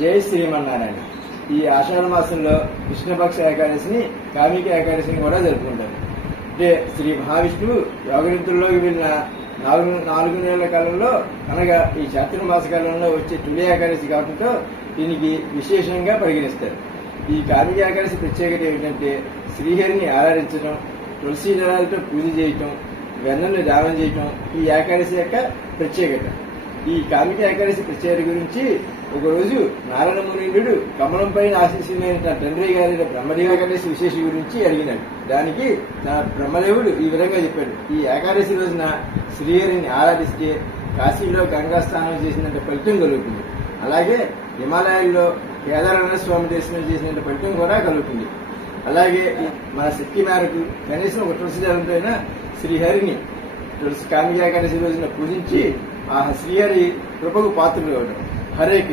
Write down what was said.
జై శ్రీమన్నారాయణ. ఈ ఆషాఢ మాసంలో కృష్ణపక్ష ఏకాదశిని కామిక ఏకాదశిని కూడా జరుపుకుంటారు. అంటే శ్రీ మహావిష్ణువు యోగనిద్రలోకి వెళ్ళిన నాలుగు నాలుగు నెలల కాలంలో అనగా ఈ చాతుర్మాస కాలంలో వచ్చే తులి ఏకాదశి కావడంతో దీనికి విశేషంగా పరిగణిస్తారు. ఈ కార్మిక ఏకాదశి ప్రత్యేకత ఏమిటంటే శ్రీహరిని ఆరాధించడం తులసి దళాలతో పూజ చేయటం వెన్నను దానం చేయటం ఈ ఏకాదశి యొక్క ప్రత్యేకత. ఈ కామిక ఏకాదశి ప్రత్యేకత గురించి ఒకరోజు నారాయణ మునీంద్రుడు కమలం పైన ఆశీస్సులైన తన తండ్రి గారి బ్రహ్మదేవ ఏకాదశి విశేష గురించి అడిగినాడు. దానికి తన బ్రహ్మదేవుడు ఈ విధంగా చెప్పాడు. ఈ ఏకాదశి రోజున శ్రీహరిని ఆరాధిస్తే కాశీలో గంగా స్నానం చేసినంత ఫలితం కలుగుతుంది. అలాగే హిమాలయాల్లో కేదారనాథ స్వామి దర్శనం చేసినంత ఫలితం కూడా కలుగుతుంది. అలాగే మన శక్తి మేరకు కనీసం ఒక తులసి జలంతో శ్రీహరిని తులసి కామిక ఏకాదశి రోజున పూజించి ఆ శ్రీహరి కృపకు పాత్రులు కావడం హరే కృష్ణ.